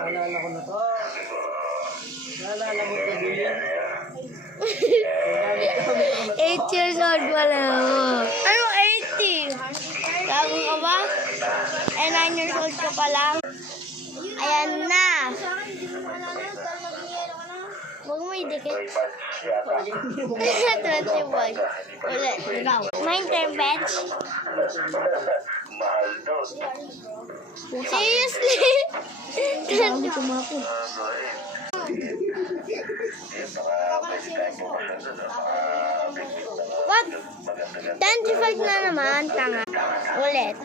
Naalala ko na to. Naalala mo to din. 8 years old pala ako. Ano 80? Bago ka ba? Eh 9 years old ka pa lang. Ayan na. Huwag mo idikit. 21. Ulit. Ikaw. My turn, Betch. Seriously? 21. What? 25 na naman. Tanga. Ulit.